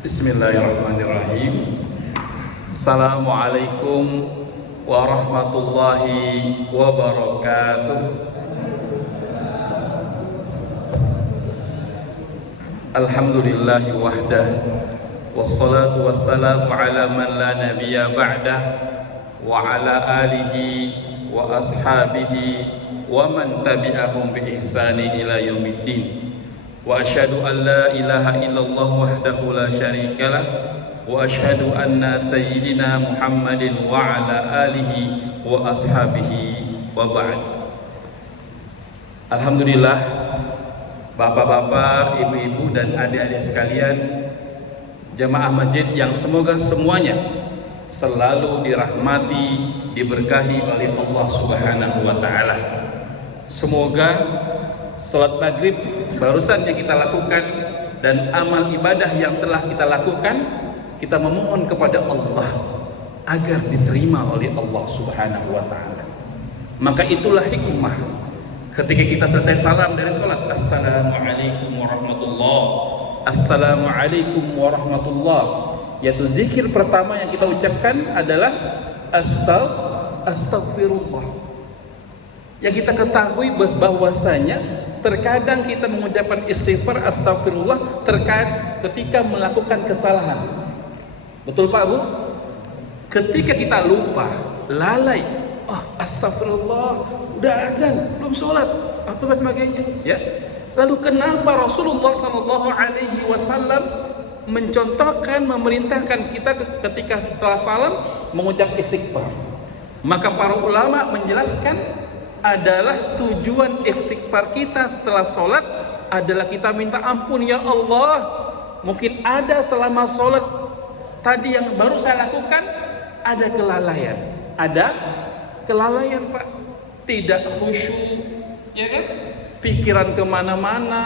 Bismillahirrahmanirrahim. Assalamualaikum warahmatullahi wabarakatuh. Alhamdulillahi wahdah, wassalatu wassalamu ala man la nabiyya ba'dah, wa ala alihi wa ashabihi wa man tabi'ahum bi ihsani ila yaumiddin. Wa asyhadu an la ilaha illallah wahdahu la syarikalah, wa asyhadu anna sayyidina Muhammadin wa ala alihi wa ashabihi wa ba'd. Alhamdulillah, bapak-bapak, ibu-ibu dan adik-adik sekalian, jamaah masjid yang semoga semuanya selalu dirahmati, diberkahi oleh Allah Subhanahu wa taala. Semoga salat maghrib barusan yang kita lakukan dan amal ibadah yang telah kita lakukan, kita memohon kepada Allah agar diterima oleh Allah Subhanahu wa taala. Maka itulah hikmah ketika kita selesai salam dari salat, assalamualaikum warahmatullah, assalamualaikum warahmatullah, yaitu zikir pertama yang kita ucapkan adalah astagfirullah. Yang kita ketahui bahwasanya terkadang kita mengucapkan istighfar astagfirullah terkadang ketika melakukan kesalahan. Betul Pak Bu? Ketika kita lupa, lalai, astagfirullah, udah azan, belum sholat, atau sebagainya, ya. Lalu kenapa Rasulullah SAW mencontohkan, memerintahkan kita ketika setelah salam mengucap istighfar? Maka para ulama menjelaskan adalah tujuan istighfar kita setelah sholat adalah kita minta ampun, ya Allah, mungkin ada selama sholat tadi yang baru saya lakukan ada kelalaian Pak, tidak khusyuk, ya kan, pikiran kemana-mana,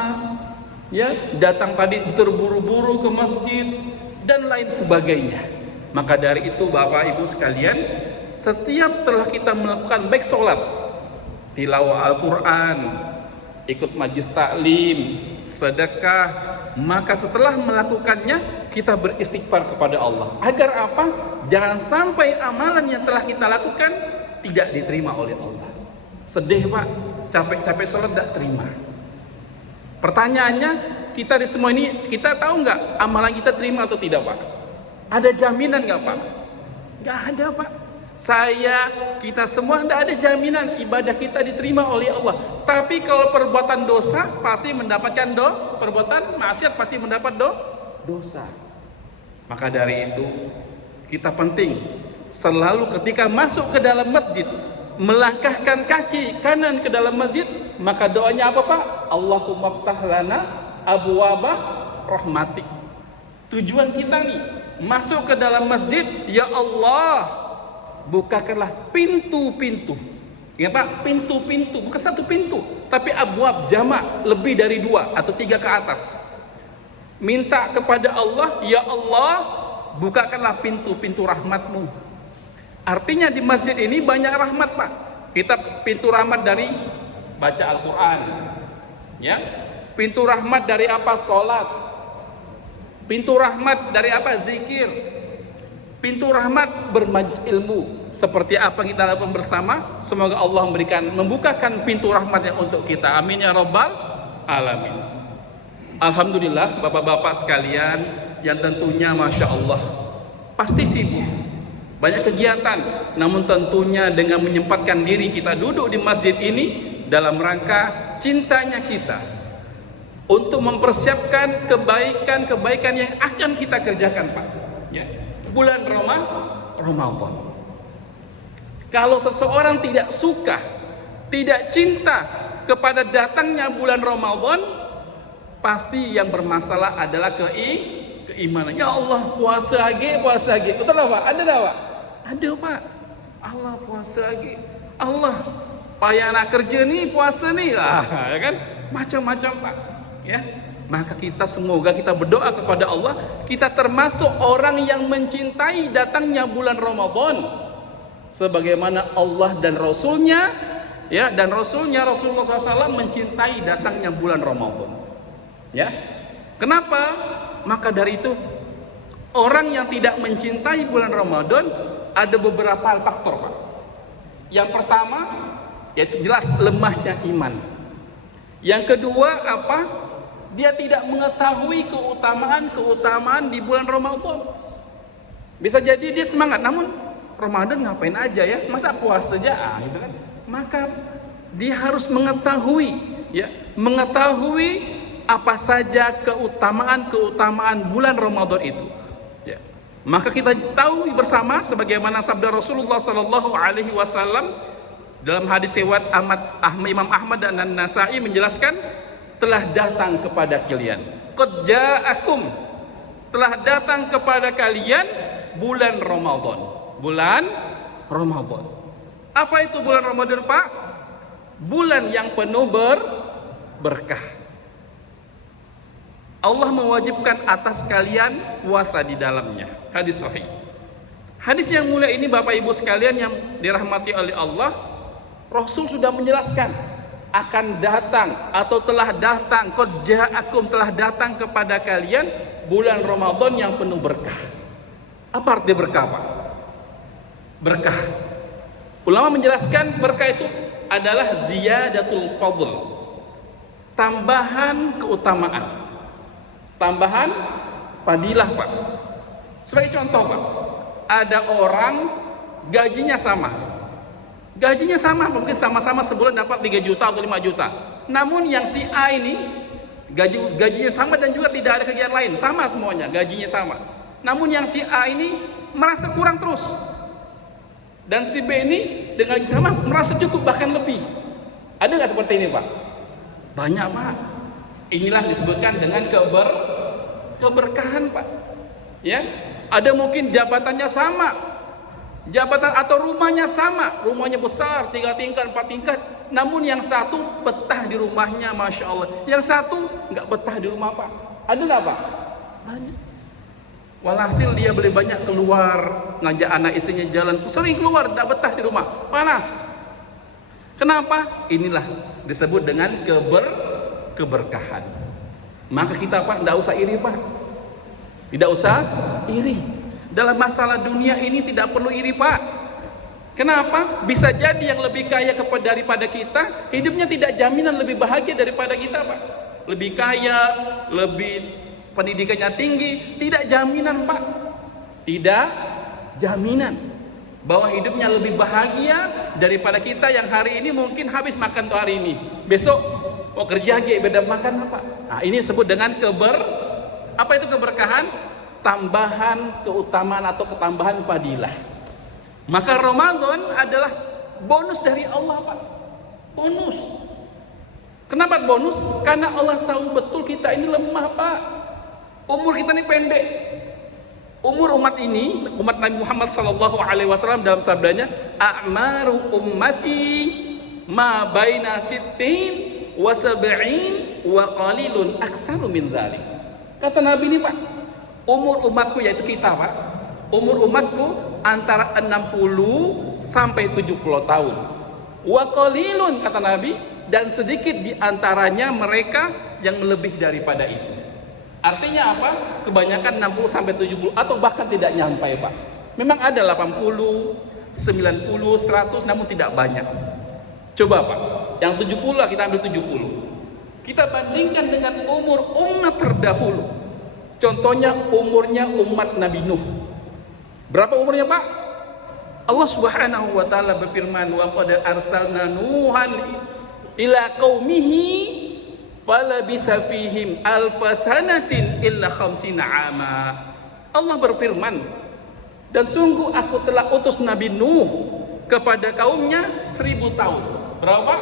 ya, datang tadi terburu-buru ke masjid dan lain sebagainya. Maka dari itu Bapak Ibu sekalian, setiap telah kita melakukan baik sholat, tilawah Al-Quran, ikut majlis taklim, sedekah, maka setelah melakukannya kita beristighfar kepada Allah. Agar apa? Jangan sampai amalan yang telah kita lakukan tidak diterima oleh Allah. Sedih Pak, capek-capek sholat tidak terima. Pertanyaannya, kita di semua ini, kita tahu nggak amalan kita terima atau tidak Pak? Ada jaminan nggak Pak? Nggak ada Pak. Kita semua tidak ada jaminan ibadah kita diterima oleh Allah. Tapi kalau perbuatan dosa pasti mendapatkan perbuatan maksiat pasti mendapat dosa. Maka dari itu kita penting selalu ketika masuk ke dalam masjid melangkahkan kaki kanan ke dalam masjid, maka doanya apa Pak? Allahumma ftah lana abwaaba rahmatik. Tujuan kita nih masuk ke dalam masjid, ya Allah, bukakanlah pintu-pintu, ya Pak, pintu-pintu, bukan satu pintu, tapi abwab jamak, lebih dari 2 atau 3 ke atas. Minta kepada Allah, ya Allah, bukakanlah pintu-pintu rahmatmu. Artinya di masjid ini banyak rahmat Pak. Kita pintu rahmat dari baca Al-Quran, ya. Pintu rahmat dari apa? Sholat. Pintu rahmat dari apa? Zikir. Pintu rahmat bermajlis ilmu. Seperti apa yang kita lakukan bersama, semoga Allah membukakan pintu rahmatnya untuk kita. Amin ya rabbal alamin. Alhamdulillah bapak-bapak sekalian yang tentunya Masya Allah pasti sibuk, banyak kegiatan, namun tentunya dengan menyempatkan diri kita duduk di masjid ini dalam rangka cintanya kita untuk mempersiapkan kebaikan-kebaikan yang akan kita kerjakan Pak, ya. Bulan Ramadan. Kalau seseorang tidak suka, tidak cinta kepada datangnya bulan Ramadan, pasti yang bermasalah adalah keimanan. Ya Allah, puasa lagi. Betul lah Pak? Ada tak Pak? Ada Pak. Allah puasa lagi. Allah, payah nak kerja nih, puasa nih. Ya kan? Macam-macam Pak. Ya. Maka kita semoga kita berdoa kepada Allah, kita termasuk orang yang mencintai datangnya bulan Ramadan sebagaimana Allah dan Rasulnya, ya, dan Rasulullah SAW mencintai datangnya bulan Ramadan, ya. Kenapa? Maka dari itu Orang yang tidak mencintai bulan Ramadan ada beberapa faktor, Pak. Yang pertama, yaitu jelas lemahnya iman. Yang kedua apa? Dia tidak mengetahui keutamaan di bulan Ramadan. Bisa jadi dia semangat, namun Ramadan ngapain aja ya? Masa puasa aja gitu kan? Maka dia harus mengetahui apa saja keutamaan bulan Ramadan itu. Ya. Maka kita tahu bersama sebagaimana sabda Rasulullah sallallahu alaihi wasallam dalam hadis riwayat Imam Ahmad dan An-Nasa'i menjelaskan, telah datang kepada kalian, qad ja'akum, telah datang kepada kalian bulan Ramadan. Bulan Ramadan. Apa itu bulan Ramadan, Pak? Bulan yang penuh berkah. Allah mewajibkan atas kalian puasa di dalamnya. Hadis sahih. Hadis yang mulia ini Bapak Ibu sekalian yang dirahmati oleh Allah, Rasul sudah menjelaskan akan datang atau telah datang, qad ja'akum, telah datang kepada kalian bulan Ramadan yang penuh berkah. Apa arti berkah, Pak? Berkah. Ulama menjelaskan berkah itu adalah ziyadatul fadl, tambahan keutamaan, tambahan fadilah, Pak. Sebagai contoh, Pak, ada orang gajinya sama, mungkin sama-sama sebulan dapat 3 juta atau 5 juta. Namun yang si A ini gajinya sama dan juga tidak ada kegiatan lain, sama semuanya, gajinya sama. Namun yang si A ini merasa kurang terus. Dan si B ini dengan sama merasa cukup bahkan lebih. Ada nggak seperti ini, Pak? Banyak, Pak. Inilah disebutkan dengan keberkahan, Pak. Ya, ada mungkin jabatannya sama, jabatan atau rumahnya sama, rumahnya besar, 3 tingkat, 4 tingkat. Namun yang satu betah di rumahnya, masya Allah. Yang satu nggak betah di rumah, Pak. Ada nggak, Pak? Banyak. Walhasil dia lebih banyak keluar, ngajak anak istrinya jalan, sering keluar, tidak betah di rumah, panas. Kenapa? Inilah disebut dengan keberkahan. Maka kita, Pak, tidak usah iri, Pak. Tidak usah iri. Dalam masalah dunia ini tidak perlu iri, Pak. Kenapa? Bisa jadi yang lebih kaya daripada kita, hidupnya tidak jaminan lebih bahagia daripada kita, Pak. Lebih kaya, lebih pendidikannya tinggi, tidak jaminan, Pak. Tidak jaminan bahwa hidupnya lebih bahagia daripada kita yang hari ini mungkin habis makan tuh hari ini, besok mau kerja lagi beda makan, Pak. Nah, ini disebut dengan apa itu keberkahan? Tambahan keutamaan atau ketambahan fadilah. Maka Ramadan adalah bonus dari Allah, Pak. Bonus. Kenapa bonus? Karena Allah tahu betul kita ini lemah, Pak. Umur kita ini pendek. Umur umat ini, umat Nabi Muhammad SAW dalam sabdanya, a'maru ummati ma baina sittin wa sab'in wa qalilun aksaru min dzalik. Kata Nabi ini, Pak, umur umatku, yaitu kita, Pak, umur umatku antara 60 sampai 70 tahun. Wa qalilun, kata Nabi, dan sedikit di antaranya mereka yang lebih daripada itu. Artinya apa? Kebanyakan 60 sampai 70 atau bahkan tidak nyampe, Pak. Memang ada 80, 90, 100, namun tidak banyak. Coba, Pak, yang 70 lah, kita ambil 70. Kita bandingkan dengan umur umat terdahulu. Contohnya umurnya umat Nabi Nuh. Berapa umurnya, Pak? Allah Subhanahu wa taala berfirman, wa qad arsalna nuhan ila qaumihi falabisa fihim alfasanatin illa khamsina ama. Allah berfirman, dan sungguh aku telah utus Nabi Nuh kepada kaumnya 1000 tahun. Berapa?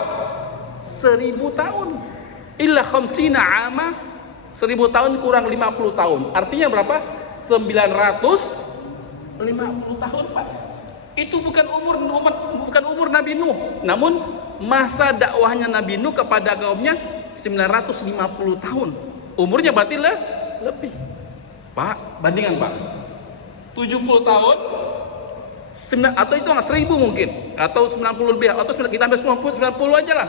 1000 tahun. Illa khamsina ama, 1000 tahun kurang 50 tahun. Artinya berapa? 950 tahun, Pak. Itu bukan umur Nabi Nuh, namun masa dakwahnya Nabi Nuh kepada kaumnya 950 tahun. Umurnya berarti lebih. Pak, bandingan, Pak. 70 tahun atau itu 1000 mungkin, atau 90 lebih, atau kita ambil 90 aja lah.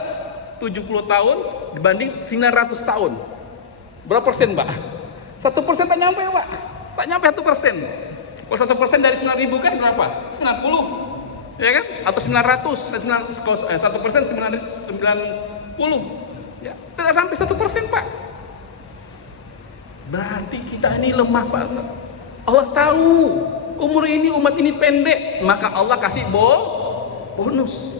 70 tahun dibanding 900 tahun. Berapa persen, Pak? 1% tak nyampe, Pak. Tak nyampe 1%. Kalau 1% dari 9.000 kan berapa? 90, ya kan? Atau 900, 1% 90, ya, tidak sampai 1%, Pak. Berarti kita ini lemah banget. Allah tahu umur ini, umat ini pendek, maka Allah kasih bonus.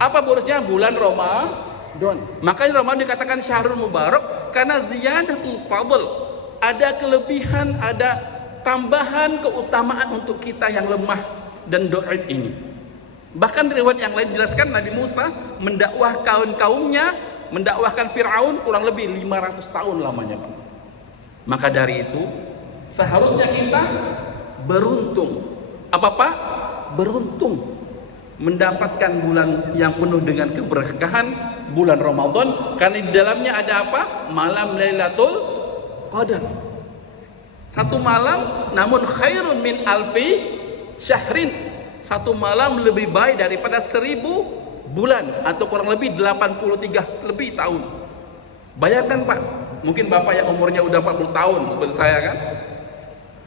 Apa bonusnya? Bulan Ramadan. Makanya Ramadan dikatakan syahrul mubarak karena ziyadatul fadl. Ada kelebihan, ada tambahan keutamaan untuk kita yang lemah dan doib ini. Bahkan riwayat yang lain jelaskan Nabi Musa mendakwah kaum-kaumnya, mendakwahkan Fir'aun kurang lebih 500 tahun lamanya, Pak. Maka dari itu seharusnya kita beruntung. Apa, Pak? Beruntung mendapatkan bulan yang penuh dengan keberkahan, bulan Ramadan, karena di dalamnya ada apa? Malam Lailatul Qadar. Satu malam namun khairun min alfi syahrin. Satu malam lebih baik daripada 1000 bulan atau kurang lebih 83 lebih tahun. Bayangkan, Pak, mungkin Bapak yang umurnya udah 40 tahun seperti saya kan.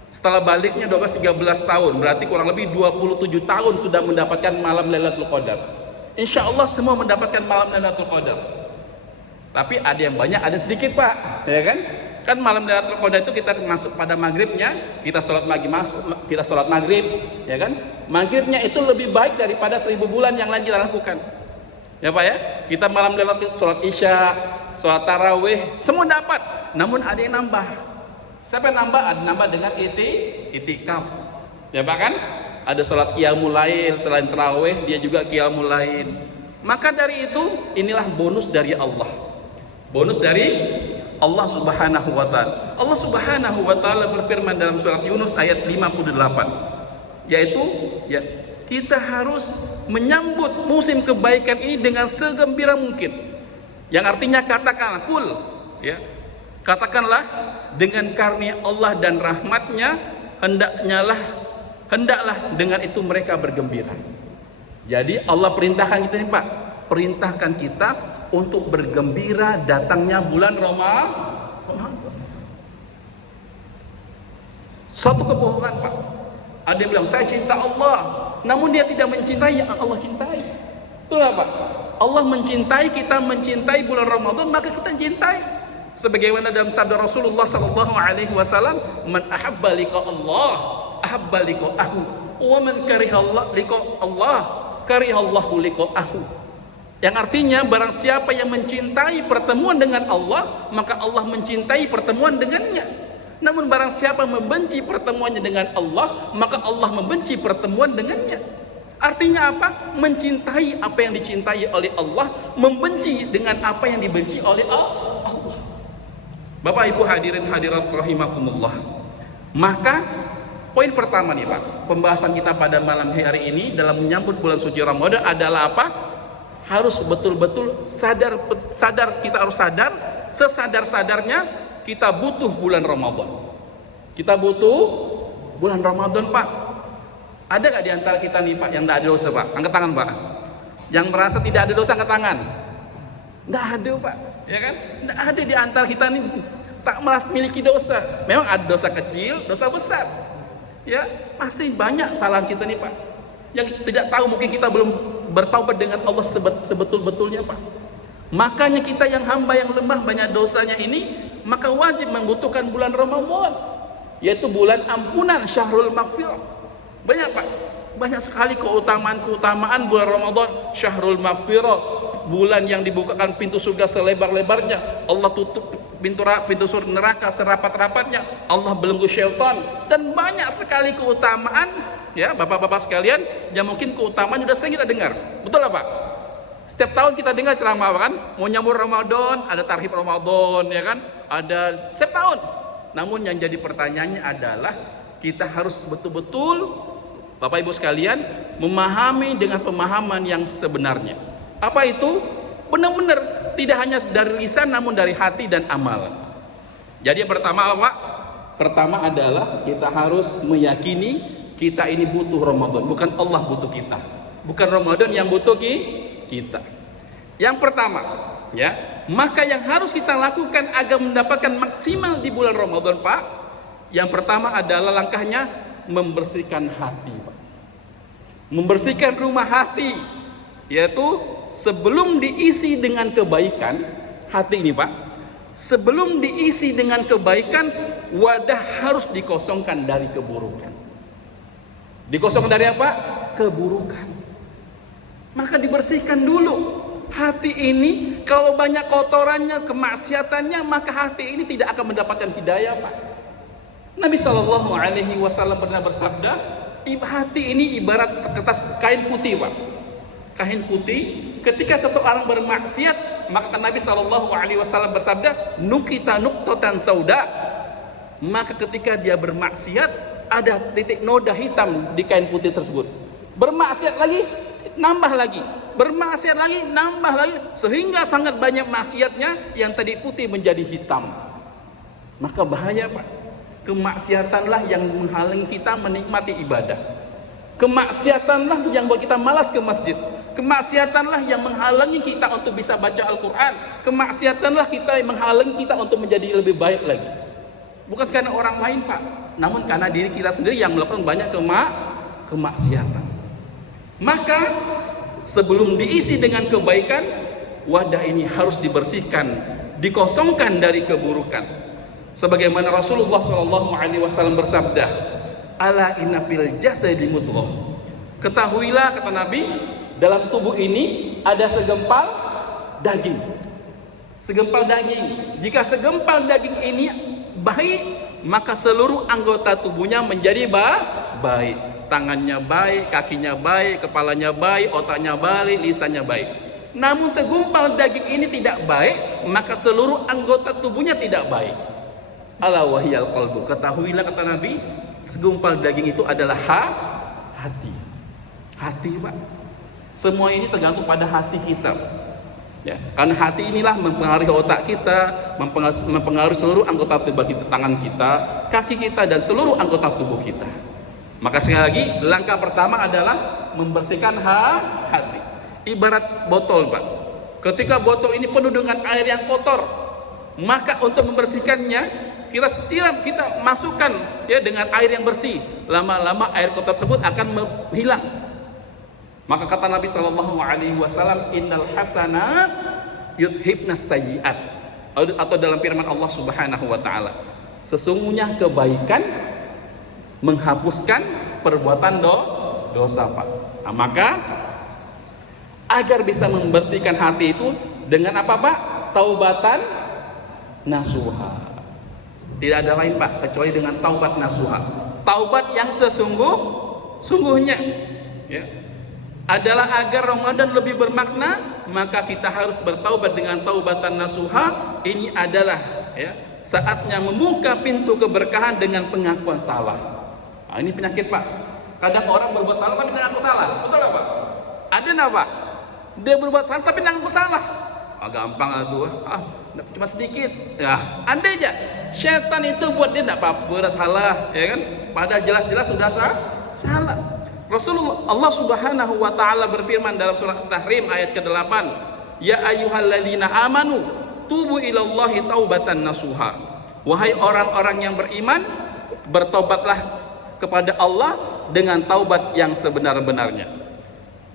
Setelah baliknya 12-13 tahun, berarti kurang lebih 27 tahun sudah mendapatkan malam Lailatul Qadar. Insya Allah semua mendapatkan malam Lailatul Qadar. Tapi ada yang banyak, ada sedikit, Pak, ya kan? Kan malam Lailatul Qadar itu kita masuk pada maghribnya, kita sholat maghrib, ya kan? Maghribnya itu lebih baik daripada 1000 bulan yang lain kita lakukan, ya Pak ya. Kita malam Lailatul sholat isya, sholat tarawih, semua dapat. Namun ada yang nambah. Siapa yang nambah? Ada nambah dengan itikaf, ya Pak kan? Ada sholat qiyamul lail selain tarawih, dia juga qiyamul lail. Maka dari itu inilah bonus dari Allah. Bonus dari Allah Subhanahu wa taala. Allah Subhanahu wa taala berfirman dalam surat Yunus ayat 58, yaitu ya, kita harus menyambut musim kebaikan ini dengan segembira mungkin. Yang artinya katakanlah kul, ya. Katakanlah dengan karunia Allah dan rahmatnya hendaklah dengan itu mereka bergembira. Jadi Allah perintahkan kita nih, Pak, perintahkan kita untuk bergembira datangnya bulan Ramadan. Suatu kebohongan, Pak. Ada yang bilang saya cinta Allah, namun dia tidak mencintai yang Allah cintai. Betul nggak, Pak? Allah mencintai kita, mencintai bulan Ramadan, maka kita cintai. Sebagaimana dalam sabda Rasulullah sallallahu alaihi wasallam, "Man ahabba liqa Allah, ahabba liqa'ahu, wa man kariha liqa Allah, karihallahu liqa'ahu." Yang artinya barang siapa yang mencintai pertemuan dengan Allah, maka Allah mencintai pertemuan dengannya. Namun barang siapa membenci pertemuannya dengan Allah, maka Allah membenci pertemuan dengannya. Artinya apa? Mencintai apa yang dicintai oleh Allah, membenci dengan apa yang dibenci oleh Allah. Bapak Ibu hadirin hadirat rahimakumullah. Maka poin pertama nih, Pak, pembahasan kita pada malam hari ini dalam menyambut bulan suci Ramadan adalah apa? Harus betul-betul sadar, kita harus sadar, sesadar-sadarnya kita butuh bulan Ramadan. Kita butuh bulan Ramadan, Pak. Ada gak di antara kita nih, Pak, yang tidak ada dosa, Pak? Angkat tangan, Pak. Yang merasa tidak ada dosa, angkat tangan. Tidak ada, Pak, ya kan? Tidak ada di antara kita nih tak merasa memiliki dosa. Memang ada dosa kecil, dosa besar, ya pasti banyak kesalahan kita nih, Pak, yang tidak tahu, mungkin kita belum bertaubat dengan Allah sebetul-betulnya, Pak. Makanya kita yang hamba yang lemah banyak dosanya ini, maka wajib membutuhkan bulan Ramadan, yaitu bulan ampunan, syahrul maghfirah. Banyak, Pak, banyak sekali keutamaan bulan Ramadan, syahrul maghfirah, bulan yang dibukakan pintu surga selebar-lebarnya, Allah tutup pintu surga neraka serapat-rapatnya, Allah belenggu syaitan, dan banyak sekali keutamaan, ya Bapak-bapak sekalian, yang mungkin keutamaan sudah sering kita dengar. Betul lah, Pak? Setiap tahun kita dengar ceramah, kan? Mau nyambut Ramadan, ada tarhib Ramadan, ya kan? Ada setiap tahun. Namun yang jadi pertanyaannya adalah kita harus betul-betul, Bapak Ibu sekalian, memahami dengan pemahaman yang sebenarnya. Apa itu? Benar-benar tidak hanya dari lisan, namun dari hati dan amal. Jadi yang pertama apa? Pertama adalah kita harus meyakini kita ini butuh Ramadan, bukan Allah butuh kita, bukan Ramadan yang butuh kita. Yang pertama, ya, maka yang harus kita lakukan agar mendapatkan maksimal di bulan Ramadan, Pak, Yang pertama adalah langkahnya membersihkan hati, Pak. Membersihkan rumah hati, yaitu sebelum diisi dengan kebaikan, hati ini, Pak, sebelum diisi dengan kebaikan, wadah harus dikosongkan dari keburukan. Dikosongkan dari apa? Keburukan. Maka dibersihkan dulu hati ini. Kalau banyak kotorannya, kemaksiatannya, maka hati ini tidak akan mendapatkan hidayah, Pak. Nabi SAW pernah bersabda, hati ini ibarat sekertas kain putih, Pak. Kain putih, ketika seseorang bermaksiat, maka Nabi SAW bersabda, nukita nuktatan sauda. Maka ketika dia bermaksiat, ada titik noda hitam di kain putih tersebut. Bermaksiat lagi, nambah lagi. Bermaksiat lagi, nambah lagi, sehingga sangat banyak maksiatnya yang tadi putih menjadi hitam. Maka bahaya, Pak. Kemaksiatanlah yang menghalangi kita menikmati ibadah. Kemaksiatanlah yang buat kita malas ke masjid. Kemaksiatanlah yang menghalangi kita untuk bisa baca Al-Quran. Kemaksiatanlah yang menghalangi kita untuk menjadi lebih baik lagi. Bukan karena orang lain, Pak, namun karena diri kita sendiri yang melakukan banyak kemaksiatan. Maka sebelum diisi dengan kebaikan, wadah ini harus dibersihkan, dikosongkan dari keburukan. Sebagaimana Rasulullah SAW bersabda, ala inna fil jasadi mudghah. Ketahuilah, kata Nabi, dalam tubuh ini ada segempal daging. Segempal daging. Jika segempal daging ini baik, maka seluruh anggota tubuhnya menjadi baik. Tangannya baik, kakinya baik, kepalanya baik, otaknya baik, lisannya baik. Namun segumpal daging ini tidak baik, maka seluruh anggota tubuhnya tidak baik. Ala wahyal qalbu. Ketahuilah, kata Nabi, segumpal daging itu adalah hati. Hati, Pak. Semua ini tergantung pada hati kita. Ya, karena hati inilah mempengaruhi otak kita, mempengaruhi seluruh anggota tubuh kita, tangan kita, kaki kita, dan seluruh anggota tubuh kita. Maka sekali lagi, langkah pertama adalah membersihkan hati. Ibarat botol, Pak. Ketika botol ini penuh dengan air yang kotor, maka untuk membersihkannya, kita siram, kita masukkan ya dengan air yang bersih. Lama-lama air kotor tersebut akan hilang. Maka kata Nabi SAW, innal hasanat yudhibnas sayyiat. Atau dalam firman Allah Subhanahu wa taala, sesungguhnya kebaikan menghapuskan perbuatan dosa, Pak. Nah, maka agar bisa membersihkan hati itu dengan apa, Pak? Taubatan nasuha. Tidak ada lain, Pak, kecuali dengan taubat nasuha. Taubat yang sungguhnya ya, adalah agar Ramadan lebih bermakna, maka kita harus bertaubat dengan taubatan nasuha. Ini adalah ya, saatnya membuka pintu keberkahan dengan pengakuan salah. Nah, ini penyakit, Pak. Kadang orang berbuat salah tapi tidak ngaku salah. Betul nggak, Pak? Ada nggak, Pak? Dia berbuat salah tapi tidak ngaku salah. Gampang tuh. Cuma sedikit. Ya, ada aja. Setan itu buat dia tidak apa-apa, salah, ya kan? Padahal jelas-jelas sudah salah. Rasulullah, Allah Subhanahu wa taala berfirman dalam surat At-Tahrim ayat ke-8, ya ayyuhalladzina amanu tubu ilallahi taubatan nasuha. Wahai orang-orang yang beriman, bertobatlah kepada Allah dengan taubat yang sebenar-benarnya.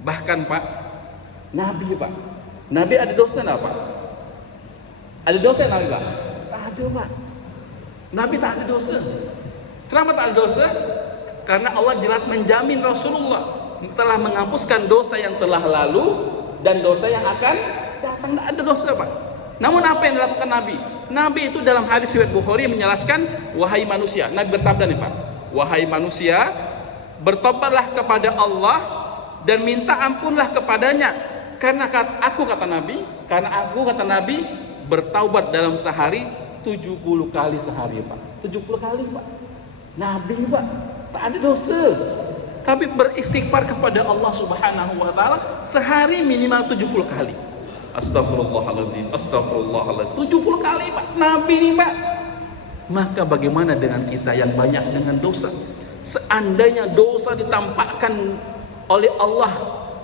Bahkan, Pak, Nabi ada dosa enggak, Pak? Ada dosa Nabi, Pak? Tak ada, Pak. Nabi tak ada dosa. Kenapa tak ada dosa? Karena Allah jelas menjamin Rasulullah telah menghapuskan dosa yang telah lalu dan dosa yang akan datang. Tidak ada dosa, Pak. Namun apa yang dilakukan Nabi? Nabi itu dalam hadis riwayat Bukhari menjelaskan, wahai manusia, Nabi bersabda nih, Pak, wahai manusia, bertobatlah kepada Allah dan minta ampunlah kepadanya, karena aku, kata Nabi, bertaubat dalam sehari 70 kali sehari, Pak. 70 kali, Pak. Nabi, Pak, tak ada dosa, tapi beristighfar kepada Allah Subhanahu wa taala sehari minimal 70 kali. Astagfirullahaladzim, 70 kali, Pak. Nabi nih, Pak. Maka bagaimana dengan kita yang banyak dengan dosa? Seandainya dosa ditampakkan oleh Allah,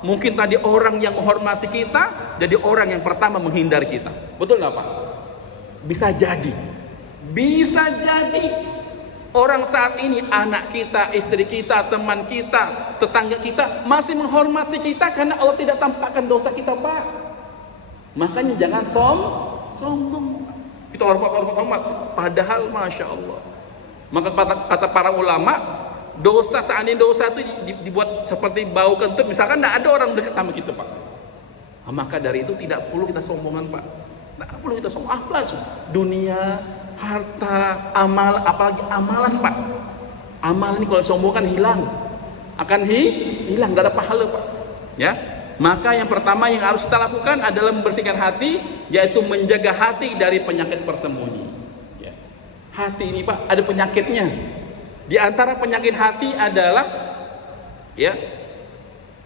mungkin tadi orang yang menghormati kita jadi orang yang pertama menghindar kita. Betul nggak, Pak? Bisa jadi Orang saat ini, anak kita, istri kita, teman kita, tetangga kita masih menghormati kita karena Allah tidak tampakkan dosa kita, Pak. Makanya jangan sombong. Kita hormat. Padahal Masya Allah. Maka kata para ulama, dosa seandainya dosa itu dibuat seperti bau kentut, misalkan tidak ada orang dekat sama kita, Pak. Maka dari itu tidak perlu kita sombongan, Pak. Tidak perlu kita sombong. Dunia, harta, amal, apalagi amalan, Pak. Amalan ini kalau sombong kan hilang, akan hilang, tidak ada pahala, Pak. Ya, maka yang pertama yang harus kita lakukan adalah membersihkan hati, yaitu menjaga hati dari penyakit tersembunyi. Ya. Hati ini, Pak, ada penyakitnya. Di antara penyakit hati adalah, ya,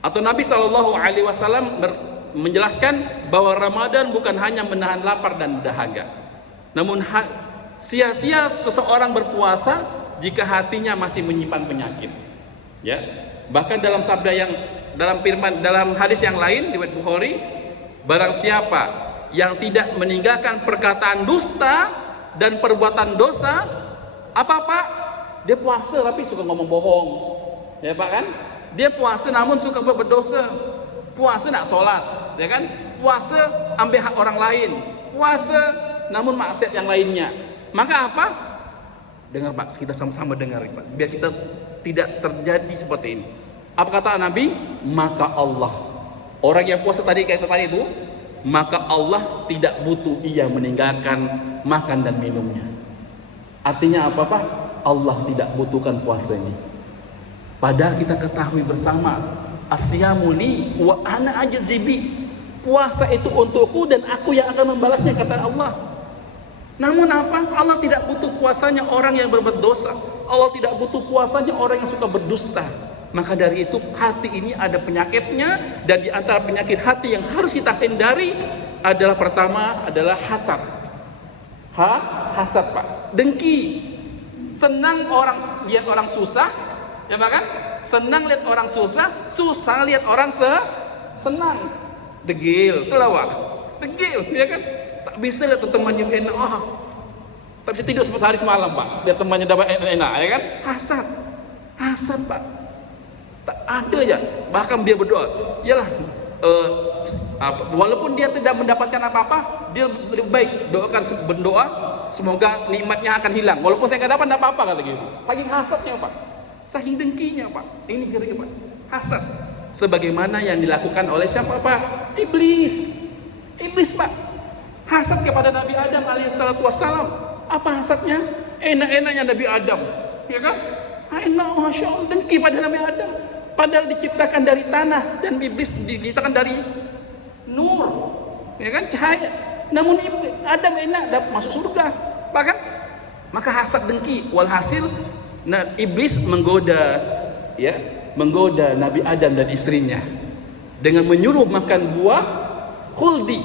atau Nabi SAW menjelaskan bahwa Ramadan bukan hanya menahan lapar dan dahaga, namun sia-sia seseorang berpuasa jika hatinya masih menyimpan penyakit. Ya, bahkan dalam sabda yang dalam hadis yang lain riwayat Bukhari, barang siapa yang tidak meninggalkan perkataan dusta dan perbuatan dosa, Pak? Dia puasa tapi suka ngomong bohong, ya Pak kan? Dia puasa namun suka berdosa. Puasa nak sholat, ya kan? Puasa ambil hak orang lain, puasa namun maksiat yang lainnya. Maka apa? Dengar Pak, kita sama-sama dengar Pak, biar kita tidak terjadi seperti ini. Apa kata Nabi? Maka Allah, orang yang puasa tadi kayak tadi itu, maka Allah tidak butuh ia meninggalkan makan dan minumnya. Artinya apa Pak? Allah tidak butuhkan puasa ini. Padahal kita ketahui bersama, asyamu li wa ana ajzibi. Puasa itu untukku dan aku yang akan membalasnya, kata Allah. Namun apa? Allah tidak butuh puasanya orang yang berbuat dosa. Allah tidak butuh puasanya orang yang suka berdusta. Maka dari itu hati ini ada penyakitnya, dan di antara penyakit hati yang harus kita hindari adalah pertama adalah hasad. Hasad Pak, dengki. Senang lihat orang susah, ya Pak kan? Senang lihat orang susah lihat orang senang. Degil, itulah Pak. Degil, ya kan? Tak bisa lihat temannya enak, tak bisa tidur sehari semalam Pak, lihat temannya dapat enak, ya kan? Hasad Pak. Tak ada ya, bahkan dia berdoa, yalah, walaupun dia tidak mendapatkan apa-apa, dia lebih baik berdoa, semoga nikmatnya akan hilang. Walaupun saya nggak dapat, tidak apa-apa, kata gitu. Saking hasadnya Pak, saking dengkinya Pak. Ini ngeri Pak, hasad. Sebagaimana yang dilakukan oleh siapa Pak? Iblis Pak. Hasad kepada Nabi Adam alaihissalatu wassalam. Apa hasadnya? Enak-enaknya Nabi Adam, ya kan? Enak, Masya Allah, dengki pada Nabi Adam. Padahal diciptakan dari tanah dan iblis diciptakan dari nur, ya kan, cahaya. Namun Adam enak, dapat masuk surga, bahkan. Maka hasad dengki, walhasil iblis menggoda Nabi Adam dan istrinya dengan menyuruh makan buah khuldi,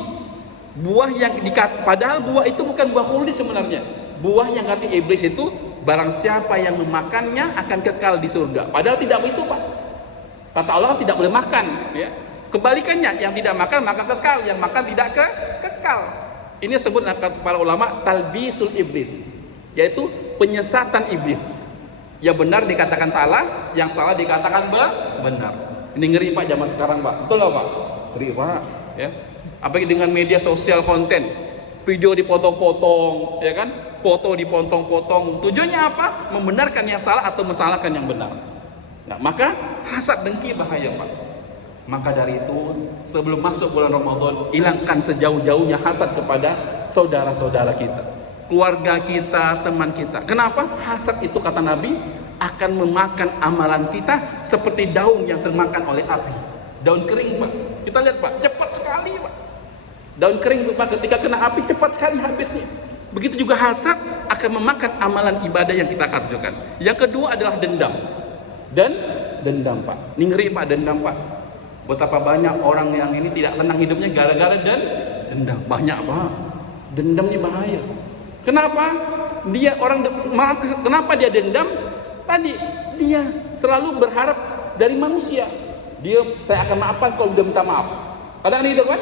buah yang padahal buah itu bukan buah khuldi sebenarnya. Buah yang kata iblis itu, barang siapa yang memakannya akan kekal di surga. Padahal tidak begitu Pak. Kata Allah tidak boleh makan, ya. Kebalikannya, yang tidak makan maka kekal, yang makan tidak kekal. Ini disebut para ulama talbisul iblis, yaitu penyesatan iblis. Yang benar dikatakan salah, yang salah dikatakan benar. Ini ngeri Pak zaman sekarang Pak. Betul nggak Pak? Ngeri Pak, ya. Apalagi dengan media sosial konten, video dipotong-potong, ya kan? Foto dipotong-potong. Tujuannya apa? Membenarkan yang salah atau mensalahkan yang benar. Nah, maka hasad dengki bahaya Pak. Maka dari itu sebelum masuk bulan Ramadan, hilangkan sejauh-jauhnya hasad kepada saudara-saudara kita, keluarga kita, teman kita. Kenapa? Hasad itu kata Nabi akan memakan amalan kita seperti daun yang termakan oleh api. Daun kering Pak. Kita lihat Pak, cepat sekali Pak. Daun kering Pak, ketika kena api cepat sekali habisnya. Begitu juga hasad akan memakan amalan ibadah yang kita kerjakan. Yang kedua adalah dendam. Dendam Pak. Ini ngeri Pak, dendam Pak. Betapa banyak orang yang ini tidak tenang hidupnya gara-gara dendam. Banyak Pak. Dendam ini bahaya. Kenapa? Kenapa dia dendam? Tadi dia selalu berharap dari manusia. Saya akan maafkan kalau dia minta maaf. Padahal itu kan?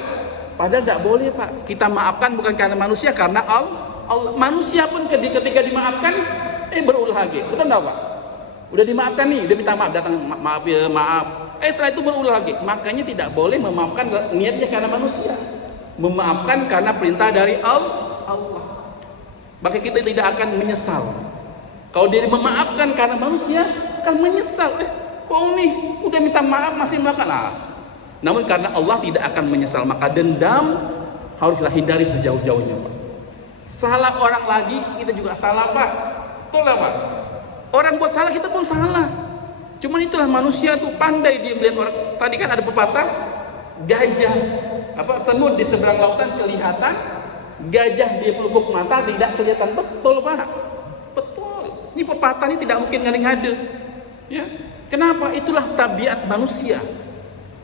Padahal tidak boleh Pak. Kita maafkan bukan karena manusia, karena Allah. Manusia pun ketika dimaafkan, berulah lagi, betul enggak Pak? Udah dimaafkan nih, udah minta maaf, datang maaf ya, maaf. Setelah itu berulah lagi. Makanya tidak boleh memaafkan niatnya karena manusia. Memaafkan karena perintah dari Allah. Maka kita tidak akan menyesal. Kalau dia memaafkan karena manusia, akan menyesal. Kok nih udah minta maaf masih makan? Namun karena Allah tidak akan menyesal, maka dendam haruslah hindari sejauh-jauhnya Pak. Salah orang lagi, kita juga salah Pak. Betul lah Pak. Orang buat salah, kita pun salah. Cuman itulah manusia tuh pandai dia melihat orang. Tadi kan ada pepatah, gajah semut di seberang lautan kelihatan, gajah di pelupuk mata tidak kelihatan. Betul Pak, betul. Ini pepatah ini tidak mungkin ngade-ngade. Ya, kenapa? Itulah tabiat manusia.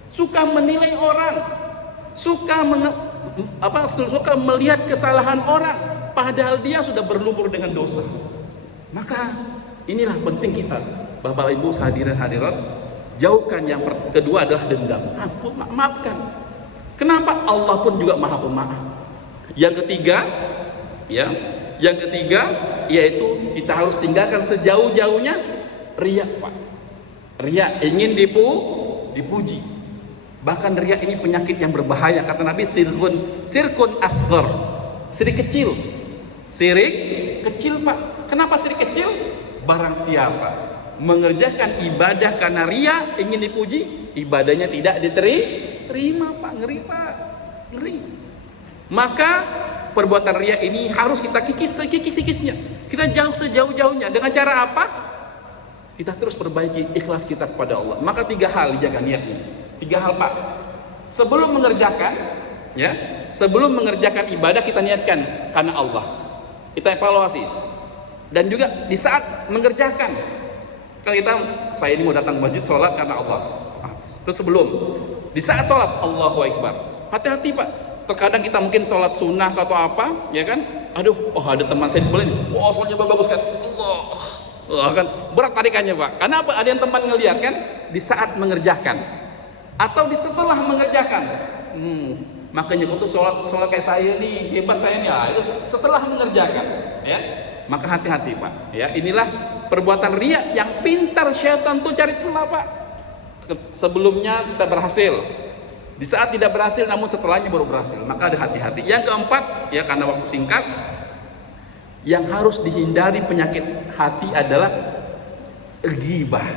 Suka menilai orang, suka melihat kesalahan orang, padahal dia sudah berlumur dengan dosa. Maka inilah penting kita, Bapak Ibu hadirin hadirat, jauhkan. Yang kedua adalah dendam. Ampun, maafkan. Kenapa? Allah pun juga Maha Pemaaf. Yang ketiga, yaitu kita harus tinggalkan sejauh-jauhnya riya, Pak. Riya, ingin dipuji. Bahkan riya ini penyakit yang berbahaya. Kata Nabi, sirkun asghar, sirik kecil. Sirik kecil, Pak. Kenapa sirik kecil? Barang siapa mengerjakan ibadah karena riya, ingin dipuji, ibadahnya tidak diterima, Pak. Ngeri, Pak. Ngeri. Maka perbuatan riya ini harus kita kikis-kikisnya. Kita jauh sejauh-jauhnya. Dengan cara apa? Kita terus perbaiki ikhlas kita kepada Allah. Maka 3 hal dijaga niatnya. 3 hal, Pak. Sebelum mengerjakan ibadah, kita niatkan karena Allah. Kita evaluasi. Dan juga di saat mengerjakan, kalau saya ini mau datang masjid sholat karena Allah. Terus di saat sholat, Allahu Akbar. Hati-hati Pak. Terkadang kita mungkin sholat sunnah atau apa, ya kan? Ada teman saya di sebelah ini. Sholatnya bagus kan? Allah. Kan berat tarikannya Pak. Karena apa? Ada yang teman ngelihat kan? Di saat mengerjakan atau di setelah mengerjakan. Makanya untuk sholat kayak saya nih, hebat saya nih. Itu setelah mengerjakan, ya. Maka hati-hati Pak. Ya, inilah perbuatan riya yang pintar syaitan tuh cari celah Pak. Sebelumnya tidak berhasil, di saat tidak berhasil, namun setelahnya baru berhasil. Maka ada hati-hati. Yang keempat, ya karena waktu singkat, yang harus dihindari penyakit hati adalah ghibah.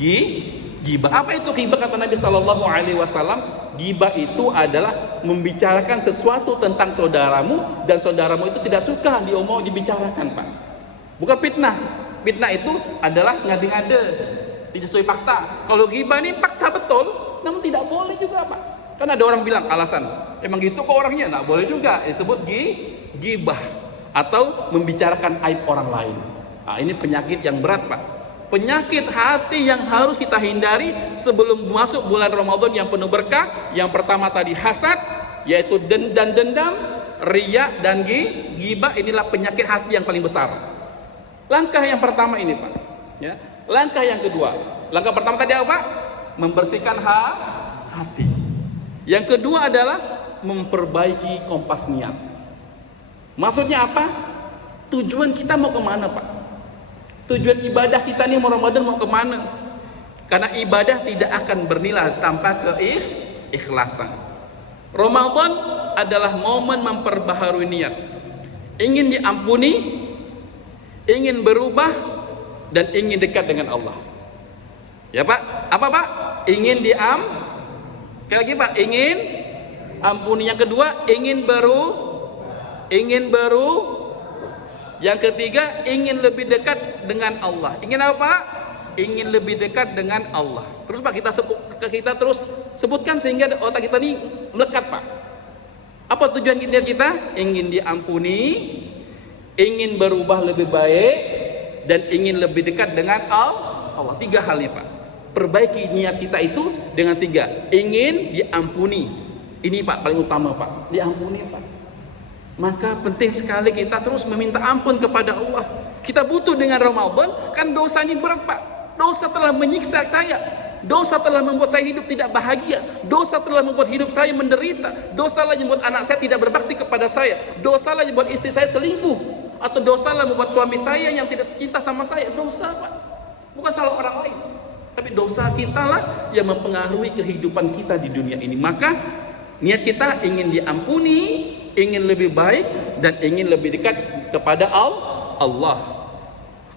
Ghibah. Apa itu ghibah? Kata Nabi Shallallahu Alaihi Wasallam, ghibah itu adalah membicarakan sesuatu tentang saudaramu dan saudaramu itu tidak suka dibicarakan, Pak. Bukan fitnah. Fitnah itu adalah ngade-ngade, tidak sesuai fakta. Kalau ghibah ini fakta betul, namun tidak boleh juga, Pak. Kan ada orang bilang alasan, emang gitu kok orangnya, nggak boleh juga. Disebut ghibah atau membicarakan aib orang lain. Nah, ini penyakit yang berat, Pak. Penyakit hati yang harus kita hindari sebelum masuk bulan Ramadan yang penuh berkah. Yang pertama tadi hasad, yaitu dendam, riya dan ghibah. Inilah penyakit hati yang paling besar. Langkah yang pertama ini, Pak. Ya. Langkah yang kedua. Langkah pertama tadi apa? Membersihkan hati. Yang kedua adalah memperbaiki kompas niat. Maksudnya apa? Tujuan kita mau kemana, Pak? Tujuan ibadah kita nih mau Ramadan mau kemana? Karena ibadah tidak akan bernilai tanpa keikhlasan. Ramadan adalah momen memperbaharui niat. Ingin diampuni, ingin berubah, dan ingin dekat dengan Allah. Ya Pak? Apa Pak? Ingin sekali lagi Pak, ingin ampuni. Yang kedua, ingin Yang ketiga, ingin lebih dekat dengan Allah. Ingin apa? Ingin lebih dekat dengan Allah. Terus Pak, kita terus sebutkan sehingga otak kita ini melekat, Pak. Apa tujuan kita? Ingin diampuni, ingin berubah lebih baik, dan ingin lebih dekat dengan Allah. 3 hal nih, Pak. Perbaiki niat kita itu dengan 3. Ingin diampuni. Ini Pak paling utama, Pak. Diampuni, Pak. Maka penting sekali kita terus meminta ampun kepada Allah. Kita butuh dengan Ramadan, kan dosa ini berat, Pak. Dosa telah menyiksa saya. Dosa telah membuat saya hidup tidak bahagia. Dosa telah membuat hidup saya menderita. Dosa lah yang membuat anak saya tidak berbakti kepada saya. Dosa lah yang membuat istri saya selingkuh. atau dosalah membuat suami saya yang tidak cinta sama saya. Dosa, Pak. Bukan salah orang lain, tapi dosa kita lah yang mempengaruhi kehidupan kita di dunia ini. Maka niat kita ingin diampuni, ingin lebih baik, dan ingin lebih dekat kepada Allah.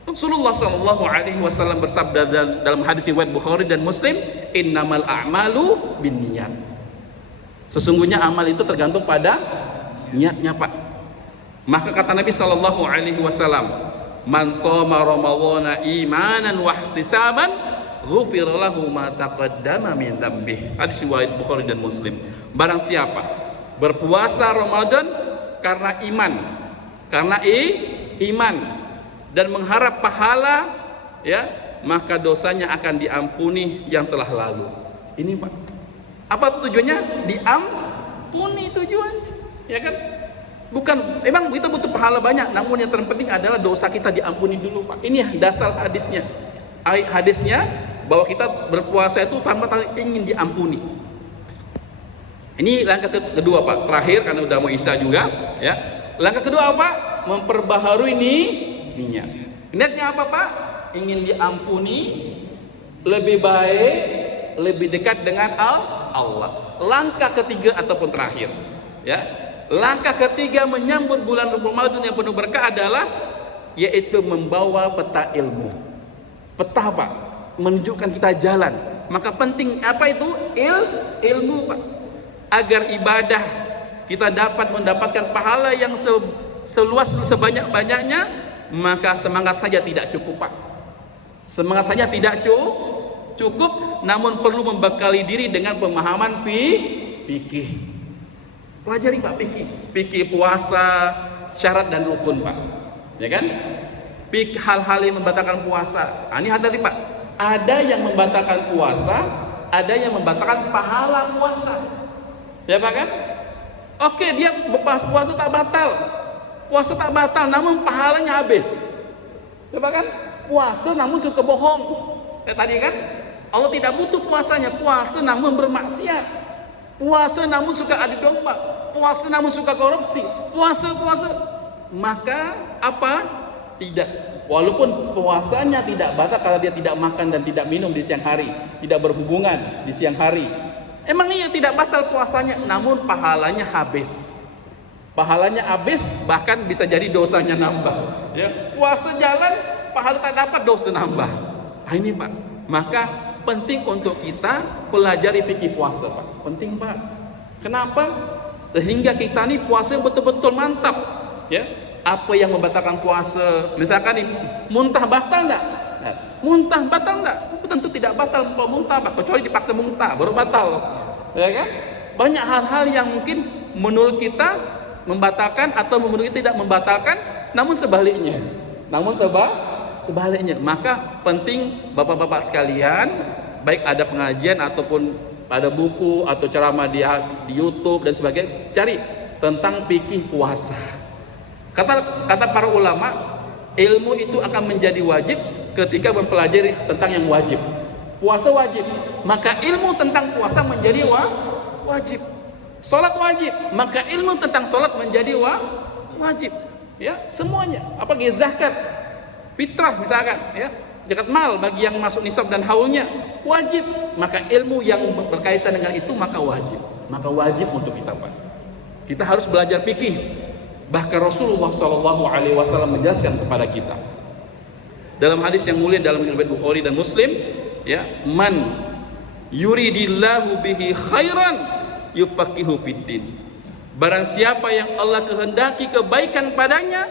Rasulullah sallallahu alaihi wasallam bersabda dalam hadis riwayat Bukhari dan Muslim, innamal a'malu binniyat. Sesungguhnya amal itu tergantung pada niatnya, Pak. Maka kata Nabi sallallahu alaihi wasallam, man shoma ramadhana imanan wa ihtisaban ghufira lahu ma taqaddama min dzambih. Hadis riwayat Bukhari dan Muslim. Barang siapa berpuasa Ramadan karena iman, iman dan mengharap pahala, ya, maka dosanya akan diampuni yang telah lalu. Ini, Pak. Apa tujuannya? Diampuni tujuannya, ya kan? Bukan, memang kita butuh pahala banyak, namun yang terpenting adalah dosa kita diampuni dulu, Pak. Ini dasar hadisnya. Hadisnya bahwa kita berpuasa itu tanpa ingin diampuni. Ini langkah kedua, Pak. Terakhir karena udah mau Isya juga, ya. Langkah kedua apa? Memperbaharui niat. Niatnya apa, Pak? Ingin diampuni, lebih baik, lebih dekat dengan Allah. Langkah ketiga ataupun terakhir, ya. Langkah ketiga menyambut bulan Ramadan yang penuh berkah adalah yaitu membawa peta ilmu. Peta, Pak, menunjukkan kita jalan. Maka penting apa itu? Ilmu, Pak. Agar ibadah kita dapat mendapatkan pahala yang seluas sebanyak-banyaknya, maka semangat saja tidak cukup, Pak. Semangat saja tidak cukup, namun perlu membekali diri dengan pemahaman fikih. Pelajari, Pak, fikih puasa, syarat dan rukun, Pak. Ya kan? Fikih hal-hal yang membatalkan puasa. Ini hati-hati, Pak. Ada yang membatalkan puasa, ada yang membatalkan pahala puasa. Ya, Pak, kan? Oke, dia puasa tak batal. Puasa tak batal, namun pahalanya habis. Ya, Pak, kan? Puasa namun suka bohong. Ya, tadi kan? Allah tidak butuh puasanya. Puasa namun bermaksiat. Puasa namun suka adu domba. Puasa namun suka korupsi. Puasa. Maka apa? Tidak. Walaupun puasanya tidak batal kalau dia tidak makan dan tidak minum di siang hari, tidak berhubungan di siang hari. Emang iya tidak batal puasanya, namun pahalanya habis. Pahalanya habis, bahkan bisa jadi dosanya nambah. Ya, puasa jalan, pahala tak dapat, dosa nambah. Nah, ini, Pak. Maka penting untuk kita pelajari fikih puasa, Pak. Penting, Pak. Kenapa? Sehingga kita nih puasa yang betul-betul mantap. Ya, apa yang membatalkan puasa? Misalkan nih, muntah batal enggak? Muntah batal enggak? Tentu tidak batal kalau muntah, kecuali dipaksa muntah baru batal. Ya kan? Banyak hal-hal yang mungkin menurut kita membatalkan atau menurut kita tidak membatalkan, namun sebaliknya. Sebaliknya. Maka penting Bapak-bapak sekalian, baik ada pengajian ataupun ada buku atau ceramah di YouTube dan sebagainya, cari tentang fikih puasa. Kata para ulama, ilmu itu akan menjadi wajib ketika mempelajari tentang yang wajib. Puasa wajib, maka ilmu tentang puasa menjadi wajib. Salat wajib, maka ilmu tentang salat menjadi wajib. Ya, semuanya. Apalagi zakat, fitrah misalkan, ya. Zakat mal bagi yang masuk nisab dan haulnya wajib, maka ilmu yang berkaitan dengan itu maka wajib. Maka wajib untuk kita, Pak. Kita harus belajar fikih. Bahkan Rasulullah SAW menjelaskan kepada kita dalam hadis yang mulia dalam riwayat Bukhari dan Muslim, ya, man yuridillahu bihi khairan yufaqihu fiddin. Barang siapa yang Allah kehendaki kebaikan padanya,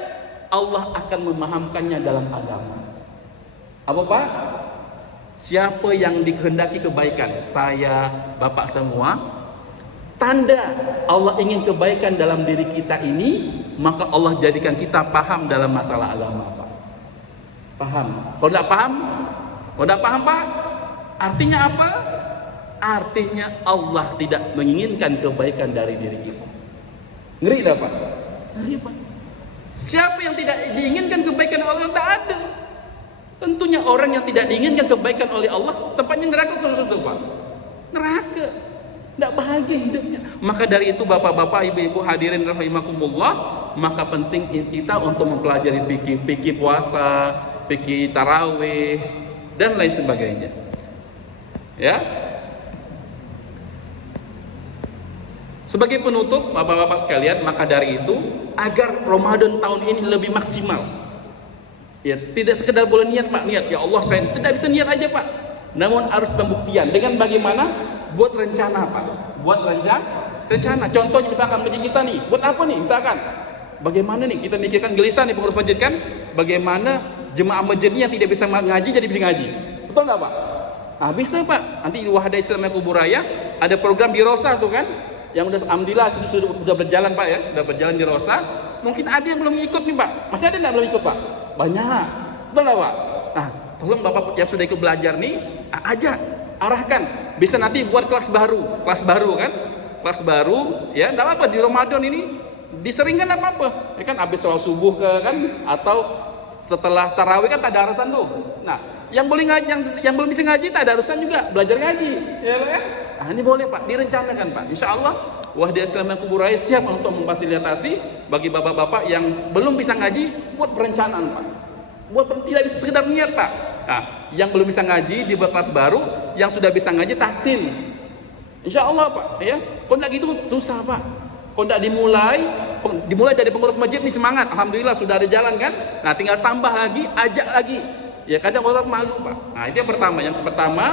Allah akan memahamkannya dalam agama. Apa, Pak? Siapa yang dikehendaki kebaikan? Saya, Bapak semua. Tanda Allah ingin kebaikan dalam diri kita ini, maka Allah jadikan kita paham dalam masalah agama, Pak. Paham. Kalau tidak paham, Pak, artinya apa? Artinya Allah tidak menginginkan kebaikan dari diri kita. Ngeri dah, Pak. Ngeri, Pak. Siapa yang tidak diinginkan kebaikan oleh Allah? Tidak ada. Tentunya orang yang tidak diinginkan kebaikan oleh Allah, tempatnya neraka atau surga, Pak? Neraka. Tidak bahagia hidupnya. Maka dari itu Bapak-bapak, Ibu-ibu hadirin rahimakumullah, maka penting kita untuk mempelajari fikih puasa, fikih tarawih dan lain sebagainya. Ya. Sebagai penutup, Bapak-bapak sekalian, maka dari itu agar Ramadan tahun ini lebih maksimal. Ya, tidak sekedar boleh niat, Pak, niat ya Allah, saya tidak bisa niat aja, Pak. Namun harus pembuktian dengan bagaimana buat rencana, Pak. Buat rencana. Contohnya misalkan masjid kita nih, buat apa nih? Misalkan bagaimana nih kita mikirkan gelisah nih pengurus masjid kan, bagaimana jemaah masjidnya tidak bisa ngaji jadi bisa ngaji. Betul nggak, Pak? Nah, bisa, Pak. Nanti Wahda Islamiyah Kuburaya ada program di Rosa tuh kan, yang udah alhamdulillah sudah berjalan, Pak, ya. Sudah berjalan di Rosa. Mungkin ada yang belum ikut nih, Pak. Masih ada yang belum ikut, Pak? Banyak. Betul nggak, Pak? Nah, tolong Bapak yang sudah ikut belajar nih, ajak, arahkan. Bisa nanti buat kelas baru kan? Kelas baru, ya, enggak apa-apa di Ramadan ini diseringkan apa-apa. Ya kan habis sholat subuh kan, atau setelah tarawih kan tadarusan tuh. Nah, yang boleh ngaji, yang belum bisa ngaji tadarusan juga belajar ngaji, ya kan? Nah, ini boleh, Pak, direncanakan, Pak. Insyaallah Wahda Islamiyah Kuburaya siap untuk memfasilitasi bagi bapak-bapak yang belum bisa ngaji, buat perencanaan, Pak. Buat tidak bisa sekedar niat, Pak. Nah, yang belum bisa ngaji dibuat kelas baru, yang sudah bisa ngaji tahsin. Insyaallah, Pak, ya. Kalau enggak gitu susah, Pak. Kalau enggak dimulai dari pengurus masjid nih semangat. Alhamdulillah sudah ada jalan kan. Nah, tinggal tambah lagi, ajak lagi. Ya kadang orang malu, Pak. Nah, itu yang pertama. Yang pertama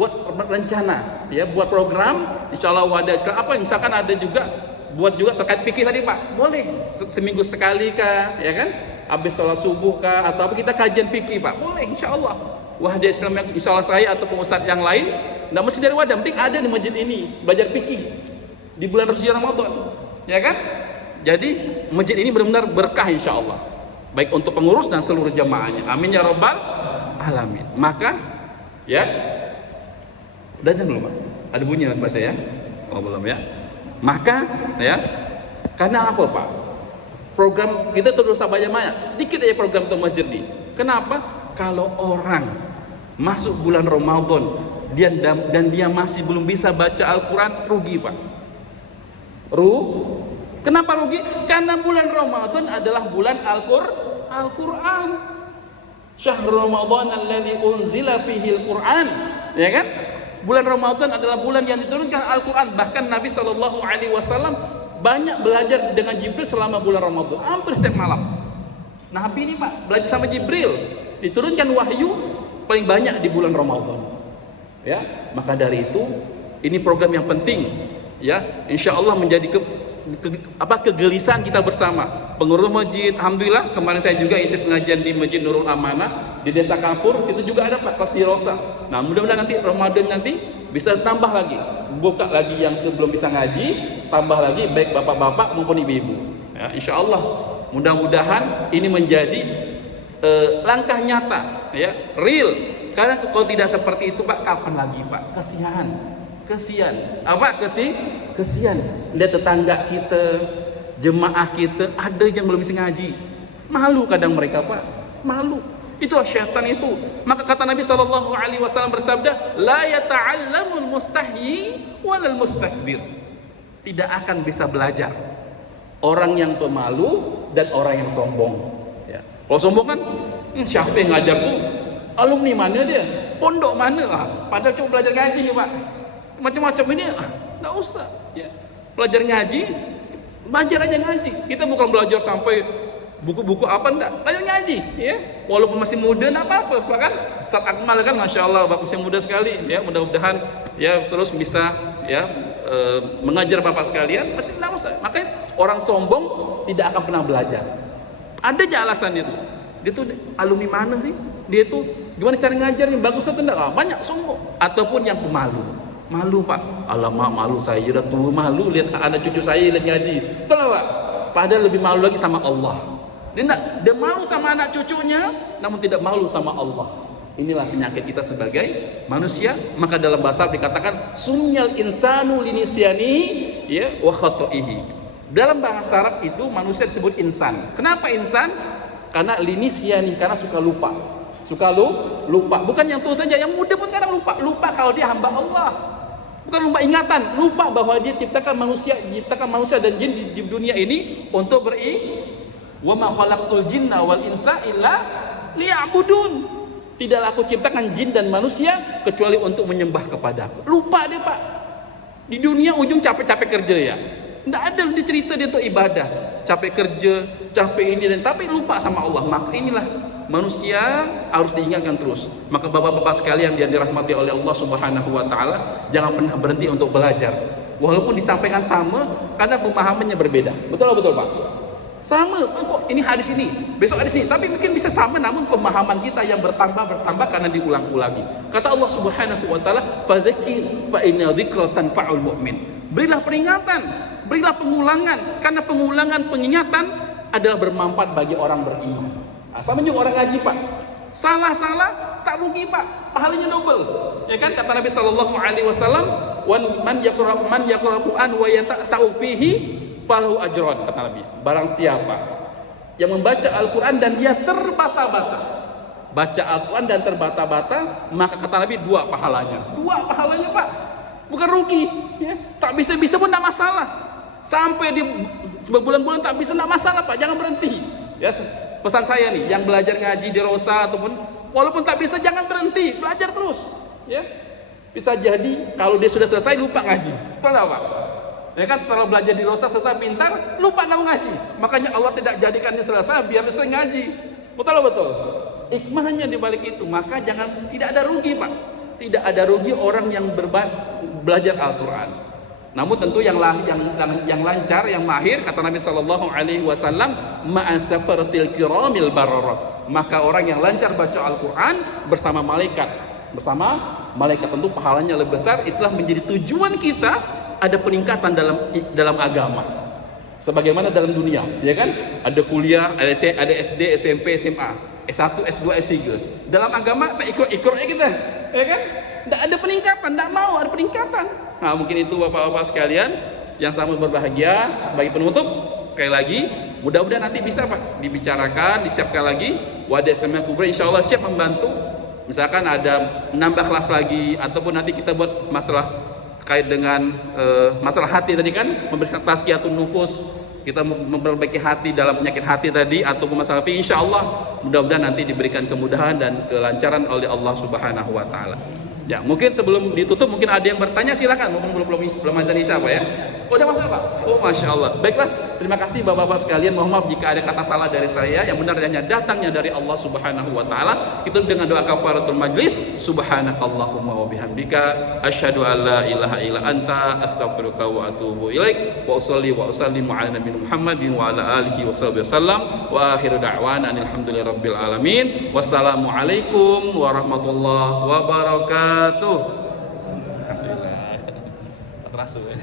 buat rencana, ya, buat program. Insyaallah Wahda Islam apa misalkan ada juga buat juga terkait fikih tadi, Pak. Boleh seminggu sekali kah, ya kan? Habis sholat subuh kah, atau apa kita kajian fikih, Pak. Boleh, insyaallah. Wahda Islam yang insyaallah saya atau pengusaha yang lain, nggak mesti dari Wahda, penting ada di masjid ini belajar fikih di bulan suci Ramadan, ya kan? Jadi masjid ini benar-benar berkah insyaallah, baik untuk pengurus dan seluruh jamaahnya. Amin ya rabbal alamin. Maka, ya, udah jam belum, Pak? Ada bunyi Mas saya? Oh belum, ya. Maka, ya, karena apa, Pak? Program kita terus banyak, sedikit aja program untuk masjid nih. Kenapa? Kalau orang masuk bulan Ramadan dan dia masih belum bisa baca Al-Quran, rugi, Pak. Kenapa rugi? Karena bulan Ramadan adalah bulan Al-Quran. Syahrul Ramadan alladzi unzila fihil Quran, ya kan? Bulan Ramadan adalah bulan yang diturunkan Al-Quran. Bahkan Nabi SAW banyak belajar dengan Jibril selama bulan Ramadan, hampir setiap malam. Nabi ini, Pak, belajar sama Jibril, diturunkan wahyu paling banyak di bulan Ramadan. Ya, maka dari itu ini program yang penting, ya. Insyaallah menjadi kegelisahan kita bersama. Pengurus masjid, alhamdulillah kemarin saya juga isi pengajian di Masjid Nurul Amanah di Desa Kapur, itu juga ada, Pak, kelas di Rosa. Nah, mudah-mudahan nanti Ramadan nanti bisa tambah lagi, buka lagi yang sebelum bisa ngaji, tambah lagi baik bapak-bapak maupun ibu-ibu. Ya, insyaallah mudah-mudahan ini menjadi langkah nyata, ya, real. Karena kalau tidak seperti itu, Pak, kapan lagi, Pak? Kesian. Apa? Kesian. Lihat tetangga kita, jemaah kita, ada yang belum bisa ngaji. Malu kadang mereka, Pak. Malu. Itulah syaitan itu. Maka kata Nabi SAW bersabda, la yata'allamul mustahyi walal mustakbir. Tidak akan bisa belajar orang yang pemalu dan orang yang sombong. Ya. Kalau sombong kan, siapa yang ngajar tuh? Alumni mana dia? Pondok mana? Padahal cuma belajar ngaji, Pak. Macam-macam ini, nggak usah. Ya. Belajar ngaji, belajar aja ngaji. Kita bukan belajar sampai buku-buku apa, enggak. Belajar ngaji, ya. Walaupun masih muda, nggak apa-apa, kan? Ustaz Akmal kan, masya Allah, masih muda sekali. Ya, mudah-mudahan ya terus bisa, ya, mengajar bapak sekalian. Masih nggak usah. Makanya orang sombong tidak akan pernah belajar. Ada aja alasan itu. Dia tuh alumni mana sih? Dia tuh gimana cara ngajarnya? Bagus atau enggak? Banyak sombong. Ataupun yang pemalu. Malu, Pak. Alamak, malu saya udah tua, malu lihat anak cucu saya lihat ngaji. Betul, Pak? Padahal lebih malu lagi sama Allah. Dia malu sama anak cucunya, namun tidak malu sama Allah. Inilah penyakit kita sebagai manusia. Maka dalam bahasa Arab dikatakan sumyal insanu linisyani, ya, wa khata'ihi. Dalam bahasa Arab itu manusia disebut insan. Kenapa insan? Karena linisyani, karena suka lupa. Suka lupa. Bukan yang tua saja, yang muda pun kadang lupa. Lupa kalau dia hamba Allah. Bukan lupa ingatan, lupa bahwa dia ciptakan manusia dan jin di dunia ini untuk wa ma khalaqtul jinna wal insa illa liya'budun. Tidaklah aku ciptakan jin dan manusia kecuali untuk menyembah kepadaku. Lupa dia, Pak. Di dunia ujung capek-capek kerja ya. Enggak ada dia cerita dia untuk ibadah. Capek kerja, capek ini dan tapi lupa sama Allah. Maka inilah manusia harus diingatkan terus. Maka bapak-bapak sekalian yang dirahmati oleh Allah Subhanahu wa taala, jangan pernah berhenti untuk belajar. Walaupun disampaikan sama karena pemahamannya berbeda. Betul Pak? Sama, kok ini hadis ini, besok hadis ini, tapi mungkin bisa sama namun pemahaman kita yang bertambah karena diulang-ulangi. Kata Allah Subhanahu wa taala, "Fadzakir fa inna dzikra tanfa'ul mu'min." Berilah peringatan, berilah pengulangan, karena pengulangan pengingatan adalah bermanfaat bagi orang beriman. Nah, sama juga orang ngaji, Pak. Salah tak rugi, Pak. Pahalanya double. Ya kan kata Nabi sallallahu alaihi wasallam, "Man yaqra'ul Qur'an wa yata'u fihi falahu ajron," kata Nabi. Barang siapa yang membaca Al-Quran dan dia terbata-bata, baca Al-Quran dan terbata-bata, maka kata Nabi 2 pahalanya. 2 pahalanya, Pak. Bukan rugi ya. Tak bisa pun tidak masalah. Sampai di berbulan-bulan tak bisa, tidak masalah, Pak. Jangan berhenti ya. Pesan saya nih, yang belajar ngaji di Rosa ataupun walaupun tak bisa, jangan berhenti, belajar terus ya. Bisa jadi kalau dia sudah selesai lupa ngaji. Betul nggak, Pak? Ya kan, setelah belajar di Rosa selesai pintar, lupa mau ngaji. Makanya Allah tidak jadikan dia selesai biar bisa ngaji. Betul. Hikmahnya di balik itu. Maka tidak ada rugi, Pak. Tidak ada rugi orang yang belajar Al-Quran. Namun tentu yang lancar, yang mahir, kata Nabi sallallahu alaihi wasallam, ma'asafaratil kiramil bararah. Maka orang yang lancar baca Al-Quran bersama malaikat tentu pahalanya lebih besar. Itulah menjadi tujuan kita. Ada peningkatan dalam agama sebagaimana dalam dunia, ya kan? Ada kuliah, ada SD, SMP, SMA, S1, S2, S3. Dalam agama tak ikut-ikutnya kita, ya kan? Tidak ada peningkatan, tidak mau ada peningkatan. Nah, mungkin itu bapak-bapak sekalian yang sama berbahagia. Sebagai penutup, sekali lagi, mudah-mudahan nanti bisa, Pak, dibicarakan, disiapkan lagi. Wadah Islamiyah Kubra insya Allah siap membantu. Misalkan ada nambah kelas lagi, ataupun nanti kita buat masalah terkait dengan masalah hati tadi kan, memberikan tazkiyatun nufus, kita memperbaiki hati dalam penyakit hati tadi, ataupun masalah fi, insya Allah mudah-mudahan nanti diberikan kemudahan dan kelancaran oleh Allah Subhanahu wa taala. Ya, mungkin sebelum ditutup mungkin ada yang bertanya, silakan. Mungkin belum ada Nisa, Pak ya. Oh, udah masuk, Pak. Oh, Masya Allah. Baiklah, terima kasih bapak-bapak sekalian. Mohon maaf jika ada kata salah dari saya. Yang benar hanya datangnya dari Allah Subhanahu wa taala. Kita dengan doa kafaratul majlis, subhanakallahumma wa bihamdika asyhadu an la ilaha illa anta astaghfiruka wa atubu ilaik wa usolli wa usallimu ala nabiyina Muhammadin wa ala alihi wa sahbihi wasallam wa akhiru da'wana alhamdulillahirabbil alamin. Wassalamualaikum warahmatullahi wabarakatuh. Alhamdulillah. Terasa ya.